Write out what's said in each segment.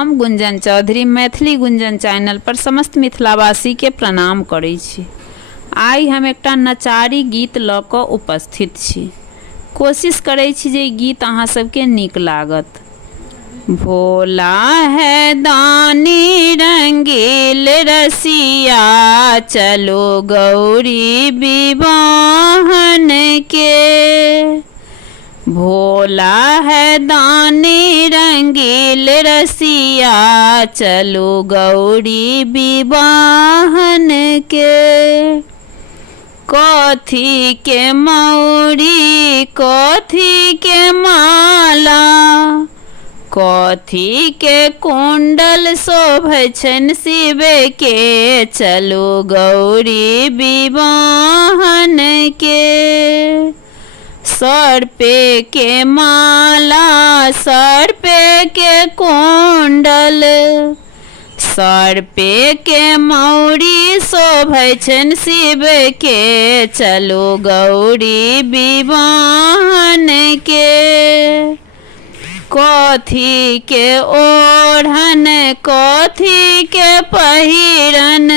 हम गुंजन चौधरी मैथिली गुंजन चैनल पर समस्त मिथिलावासी के प्रणाम करै छी। आइ हम एकटा नचारी गीत लऽ कऽ उपस्थित छी। कोशिश करै छी जे गीत अहाँ सबके नीक लागत। भोला है दानी रंगील रसिया, चलो गौरी विवाहन के। भोला है दानी रंगील रसिया, चलो गौरी विवाहन के। कथी के मौरी कथी के माला, कथी के कुंडल शोभै छनि शिव के, चलो गौरी विवाहन के। सर्पे के माला सर्पे के कुंडल, सर्पे के मौरी शोभै छनि शिव के, चलो गौरी विवाहन के। कथी के ओढ़न कथी के पहिरन,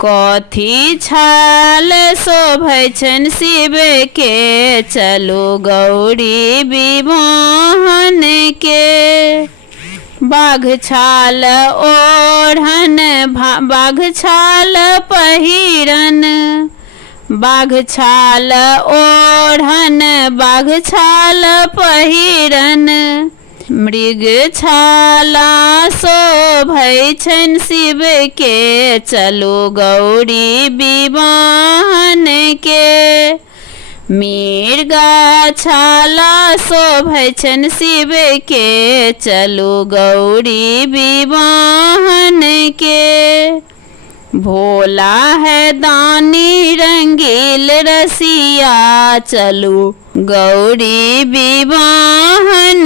कथी छाल शोभै छनि शिव के, चलो गौरी विवाहन के। बाघ छाल ओढ़न बाघ छाल पहिरन, बाघ छाल ओढ़न बाघ छाल पहिरन, मृग छाला शोभै छनि शिव के, चलो गौरी विवाहन के। मृगा छाला शोभै छनि शिव के, चलो गौरी विवाहन के। भोला है दानी रंगील रसिया, चलो गौरी विवाहन